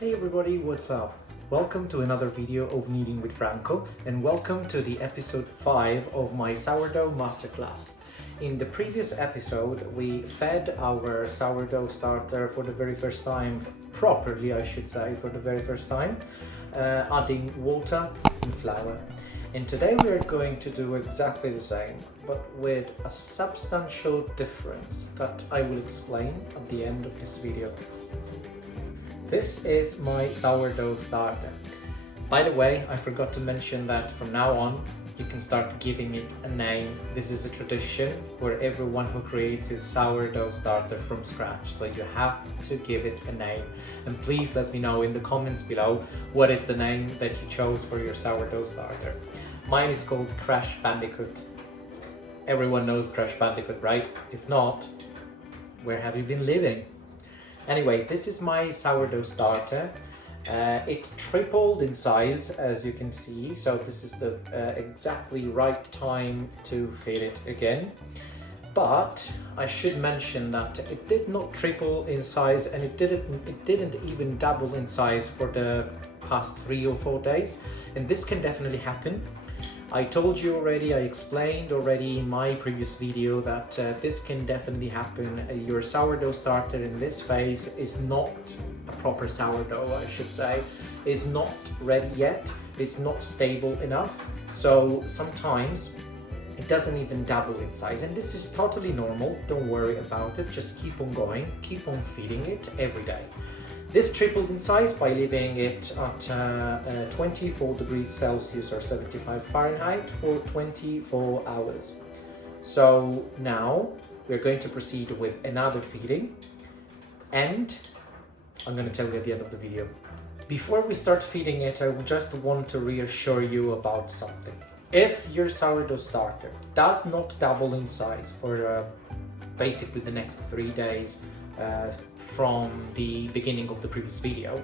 Hey everybody, what's up? Welcome to another video of Kneading with Franco and welcome to the episode 5 of my Sourdough Masterclass. In the previous episode, we fed our sourdough starter for the very first time, properly I should say, for the very first time, adding water and flour. And today we are going to do exactly the same, but with a substantial difference that I will explain at the end of this video. This is my sourdough starter. By the way, I forgot to mention that from now on, you can start giving it a name. This is a tradition where everyone who creates his sourdough starter from scratch. So you have to give it a name. And please let me know in the comments below what is the name that you chose for your sourdough starter. Mine is called Crash Bandicoot. Everyone knows Crash Bandicoot, right? If not, where have you been living? Anyway, this is my sourdough starter. It tripled in size, as you can see, so this is the exactly right time to feed it again. But I should mention that it did not triple in size, and it didn't even double in size for the past 3 or 4 days, and this can definitely happen. I told you already, I explained already in my previous video that this can definitely happen. Your sourdough starter in this phase is not a proper sourdough, I should say. It's not ready yet, it's not stable enough. So sometimes it doesn't even double in size, and this is totally normal. Don't worry about it, just keep on going, keep on feeding it every day. This tripled in size by leaving it at 24 degrees Celsius or 75 Fahrenheit for 24 hours. So now we're going to proceed with another feeding, and I'm going to tell you at the end of the video. Before we start feeding it, I just want to reassure you about something. If your sourdough starter does not double in size for basically the next 3 days, from the beginning of the previous video,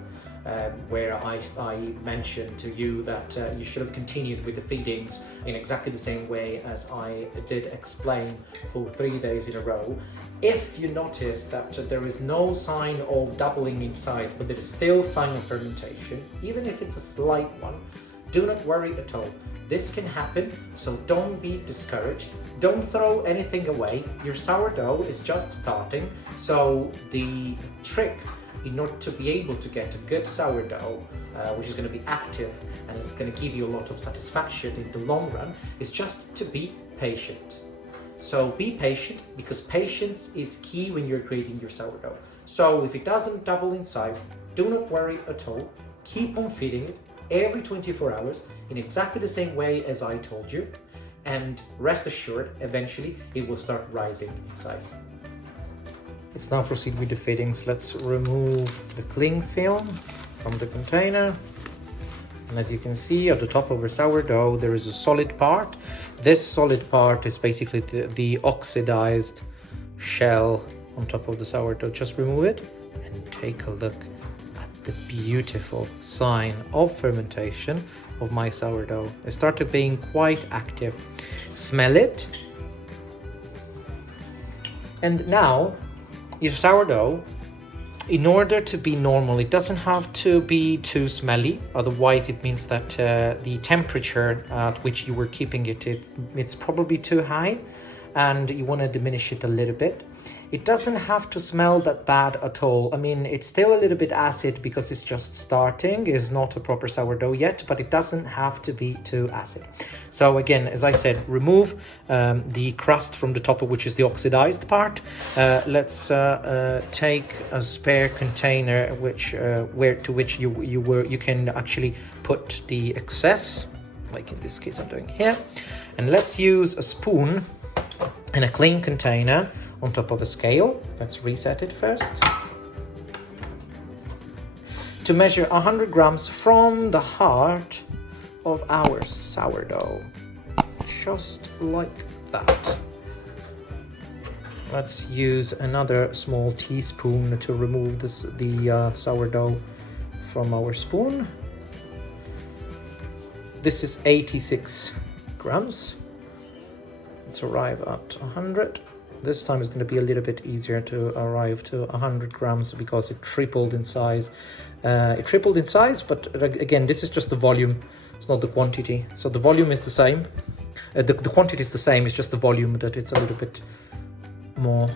where I mentioned to you that you should have continued with the feedings in exactly the same way as I did explain for 3 days in a row. If you notice that there is no sign of doubling in size, but there is still sign of fermentation, even if it's a slight one, do not worry at all. This can happen, so don't be discouraged. Don't throw anything away. Your sourdough is just starting, so the trick in order to be able to get a good sourdough, which is going to be active and is going to give you a lot of satisfaction in the long run, is just to be patient. So be patient, because patience is key when you're creating your sourdough. So if it doesn't double in size, do not worry at all. Keep on feeding it every 24 hours in exactly the same way as I told you, and rest assured, eventually it will start rising in size. Let's now proceed with the fittings. Let's remove the cling film from the container. And as you can see, at the top of our sourdough there is a solid part. This solid part is basically the oxidized shell on top of the sourdough. Just remove it and take a look the beautiful sign of fermentation of my sourdough. It started being quite active. Smell it. And now your sourdough, in order to be normal, it doesn't have to be too smelly, otherwise it means that the temperature at which you were keeping it's probably too high and you want to diminish it a little bit. It doesn't have to smell that bad at all. I mean, it's still a little bit acid because it's just starting. It's not a proper sourdough yet, but it doesn't have to be too acid. So again, as I said, remove the crust from the top, of which is the oxidized part. Let's take a spare container which you can actually put the excess, like in this case I'm doing here, and let's use a spoon in a clean container on top of a scale. Let's reset it first. To measure 100 grams from the heart of our sourdough. Just like that. Let's use another small teaspoon to remove the sourdough from our spoon. This is 86 grams. Let's arrive at 100. This time it's going to be a little bit easier to arrive to 100 grams because it tripled in size. But again, this is just the volume, it's not the quantity. So the volume is the same. The quantity is the same, it's just the volume that it's a little bit more.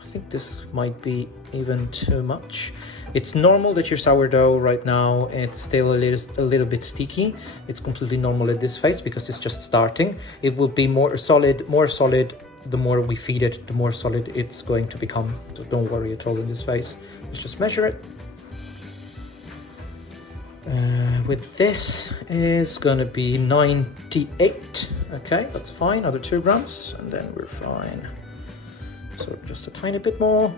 I think this might be even too much. It's normal that your sourdough right now, it's still a little bit sticky. It's completely normal at this phase because it's just starting. It will be more solid. The more we feed it, the more solid it's going to become. So don't worry at all in this phase. Let's just measure it. With this is gonna be 98. Okay, that's fine. Another 2 grams, and then we're fine. So just a tiny bit more.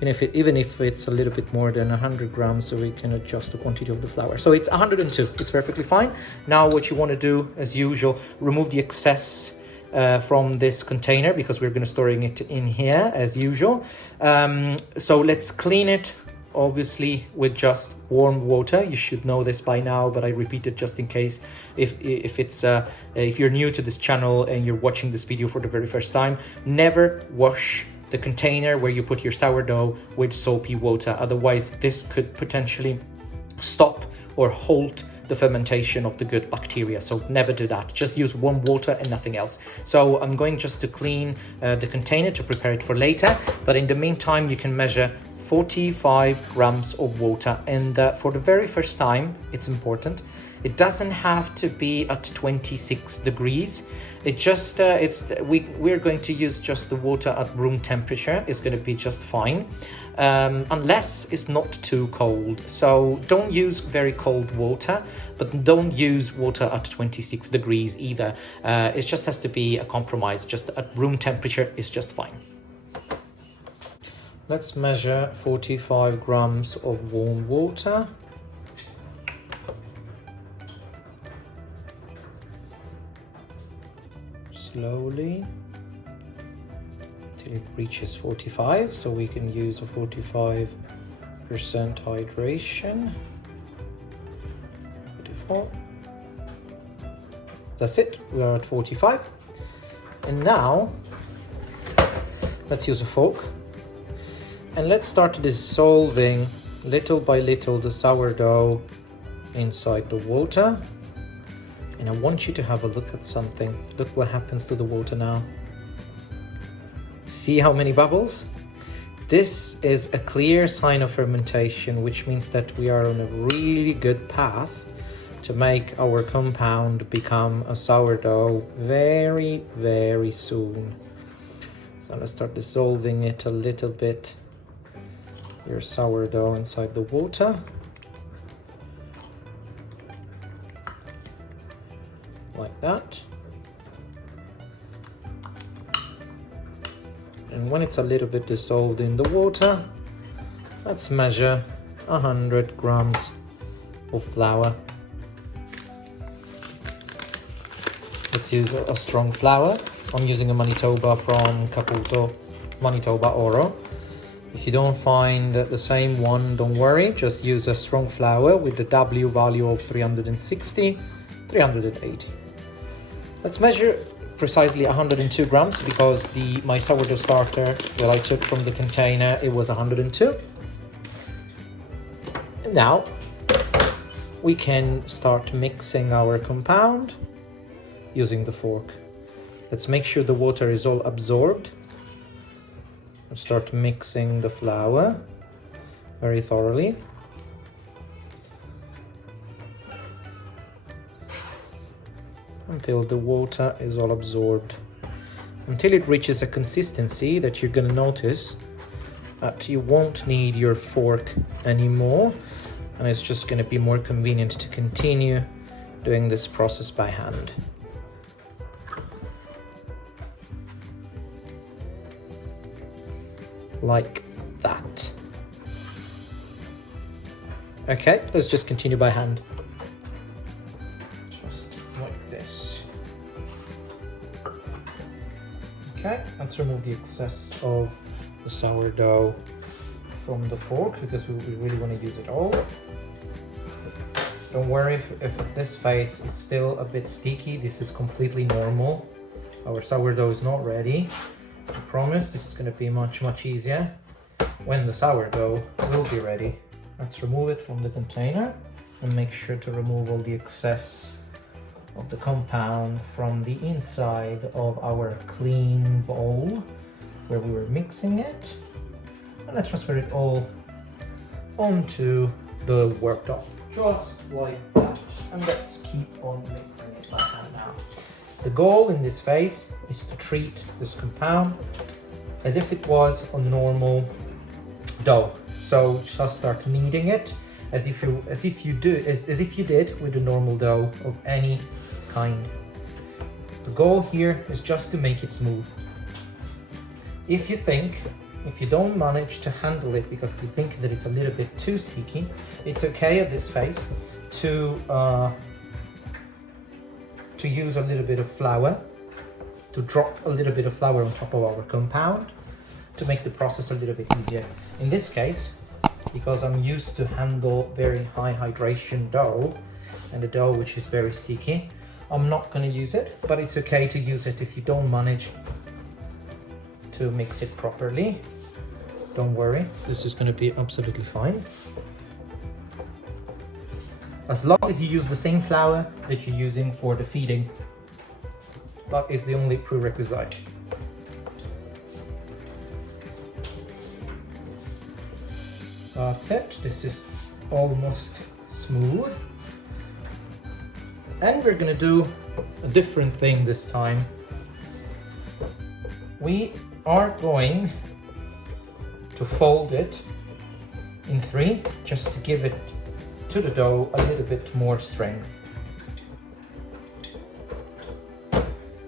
And even if it's a little bit more than 100 grams, so we can adjust the quantity of the flour. So it's 102, it's perfectly fine. Now what you want to do, as usual, remove the excess from this container because we're going to storing it in here as usual. So let's clean it, obviously, with just warm water. You should know this by now, but I repeat it just in case if you're new to this channel and you're watching this video for the very first time. Never wash the container where you put your sourdough with soapy water. Otherwise, this could potentially stop or halt the fermentation of the good bacteria. So never do that. Just use warm water and nothing else. So I'm going just to clean the container to prepare it for later. But in the meantime, you can measure 45 grams of water. And for the very first time, it's important. It doesn't have to be at 26 degrees. It just we're going to use just the water at room temperature. It's going to be just fine, unless it's not too cold. So don't use very cold water, but don't use water at 26 degrees either. It just has to be a compromise. Just at room temperature is just fine. Let's measure 45 grams of warm water. Slowly till it reaches 45, so we can use a 45% hydration. 44. That's it, we are at 45. And now let's use a fork and let's start dissolving little by little the sourdough inside the water. And I want you to have a look at something. Look what happens to the water now. See how many bubbles? This is a clear sign of fermentation, which means that we are on a really good path to make our compound become a sourdough very, very soon. So let's start dissolving it a little bit. Your sourdough inside the water. Like that. And when it's a little bit dissolved in the water, let's measure 100 grams of flour. Let's use a strong flour. I'm using a Manitoba from Caputo, Manitoba Oro. If you don't find the same one, don't worry, just use a strong flour with the W value of 360, 380. Let's measure precisely 102 grams because my sourdough starter that I took from the container, it was 102. And now we can start mixing our compound using the fork. Let's make sure the water is all absorbed. Let's start mixing the flour very thoroughly. Until the water is all absorbed. Until it reaches a consistency that you're going to notice that you won't need your fork anymore, and it's just going to be more convenient to continue doing this process by hand. Like that. Okay, let's just continue by hand. Just like this. Okay, let's remove the excess of the sourdough from the fork because we really want to use it all. Don't worry if this phase is still a bit sticky. This is completely normal. our sourdough is not ready. I promise this is going to be much easier when the sourdough will be ready. Let's remove it from the container and make sure to remove all the excess of the compound from the inside of our clean bowl where we were mixing it. And let's transfer it all onto the worktop, just like that. And let's keep on mixing it like that now. The goal in this phase is to treat this compound as if it was a normal dough. So just start kneading it as if you did with a normal dough of any kind. The goal here is just to make it smooth. If you don't manage to handle it because you think that it's a little bit too sticky, it's okay at this phase to use a little bit of flour, to drop a little bit of flour on top of our compound to make the process a little bit easier. In this case, because I'm used to handle very high hydration dough and a dough which is very sticky, I'm not going to use it, but it's okay to use it if you don't manage to mix it properly. Don't worry, this is going to be absolutely fine. As long as you use the same flour that you're using for the feeding. That is the only prerequisite. That's it. This is almost smooth. And we're gonna do a different thing this time. We are going to fold it in 3 just to give it to the dough a little bit more strength.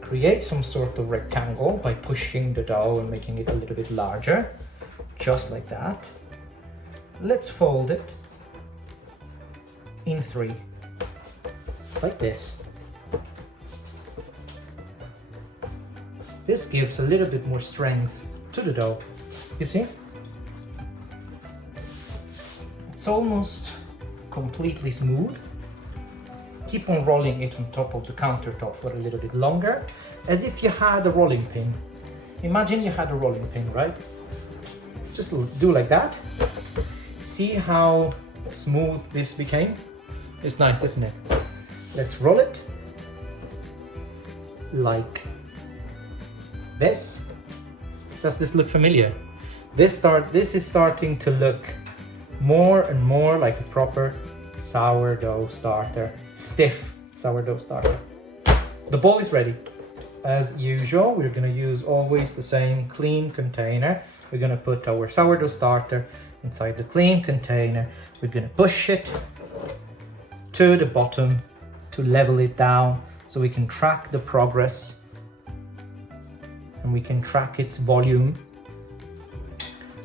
Create some sort of rectangle by pushing the dough and making it a little bit larger, just like that. Let's fold it in 3, like this. This gives a little bit more strength to the dough. You see? It's almost completely smooth. Keep on rolling it on top of the countertop for a little bit longer, as if you had a rolling pin. Imagine you had a rolling pin, right? Just do like that. See how smooth this became? It's nice, isn't it? Let's roll it like this. Does this look familiar? This is starting to look more and more like a proper sourdough starter, stiff sourdough starter. The bowl is ready. As usual, we're going to use always the same clean container. We're going to put our sourdough starter inside the clean container. We're going to push it to the bottom to level it down so we can track the progress and we can track its volume.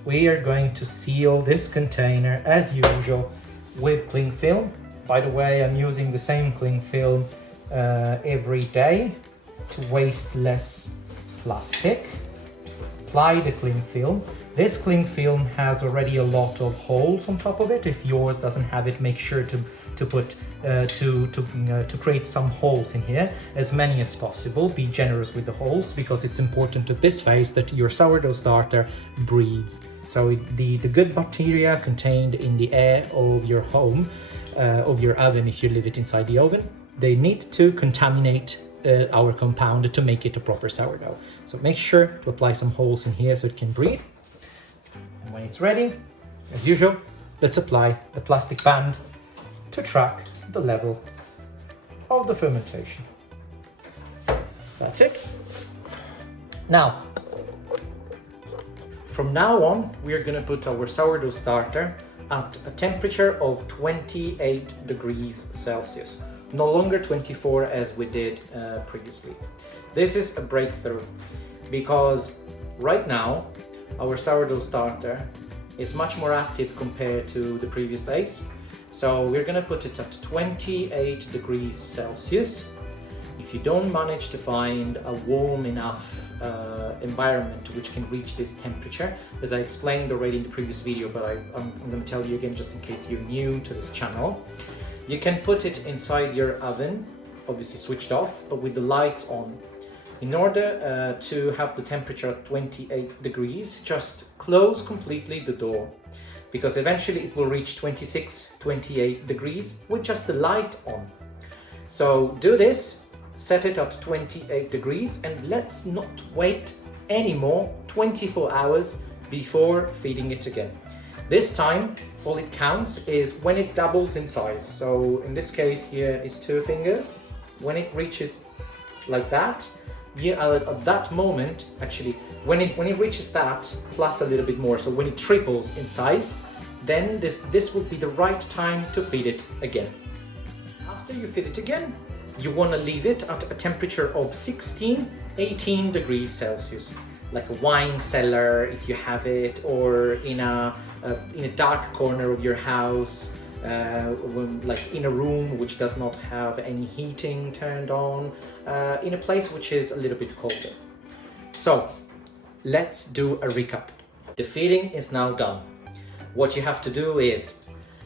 We are going to seal this container as usual with cling film. By the way, I'm using the same cling film every day to waste less plastic. Apply the cling film. This cling film has already a lot of holes on top of it. If yours doesn't have it, make sure to create some holes in here, as many as possible. Be generous with the holes because it's important at this phase that your sourdough starter breathes. So the good bacteria contained in the air of your home, of your oven if you leave it inside the oven, they need to contaminate our compound to make it a proper sourdough. So make sure to apply some holes in here so it can breathe. And when it's ready, as usual, let's apply the plastic band to track the level of the fermentation. That's it. Now, from now on, we are going to put our sourdough starter at a temperature of 28 degrees Celsius. No longer 24 as we did previously. This is a breakthrough because right now our sourdough starter is much more active compared to the previous days. So we're going to put it at 28 degrees Celsius. If you don't manage to find a warm enough environment which can reach this temperature, as I explained already in the previous video, but I'm going to tell you again just in case you're new to this channel, you can put it inside your oven, obviously switched off, but with the lights on. In order to have the temperature at 28 degrees, just close completely the door, because eventually it will reach 26, 28 degrees with just the light on. So do this, set it at 28 degrees, and let's not wait anymore 24 hours before feeding it again. This time, all it counts is when it doubles in size. So in this case here is 2 fingers. When it reaches like that, at that moment, actually, when it reaches that plus a little bit more, so when it triples in size, then this would be the right time to feed it again. After you feed it again, you want to leave it at a temperature of 16, 18 degrees Celsius, like a wine cellar if you have it, or in a dark corner of your house, like in a room which does not have any heating turned on, in a place which is a little bit colder. So let's do a recap. The feeding is now done. What you have to do is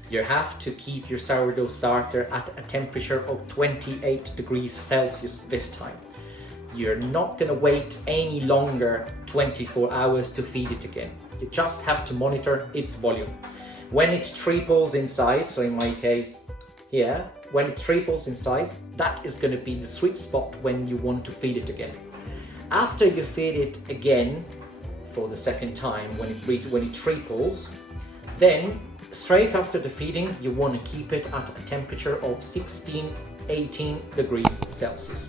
you have to keep your sourdough starter at a temperature of 28 degrees Celsius this time. You're not going to wait any longer 24 hours to feed it again. You just have to monitor its volume. When it triples in size, so in my case here, when it triples in size, that is going to be the sweet spot when you want to feed it again. After you feed it again for the second time, when it triples, then straight after the feeding, you want to keep it at a temperature of 16, 18 degrees Celsius.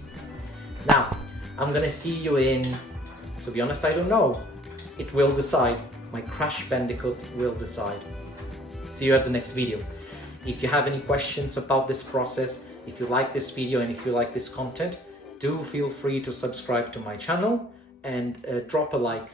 Now, I'm gonna see you in, to be honest, I don't know. It will decide. My Crash Bandicoot will decide. See you at the next video. If you have any questions about this process, if you like this video and if you like this content, do feel free to subscribe to my channel and drop a like.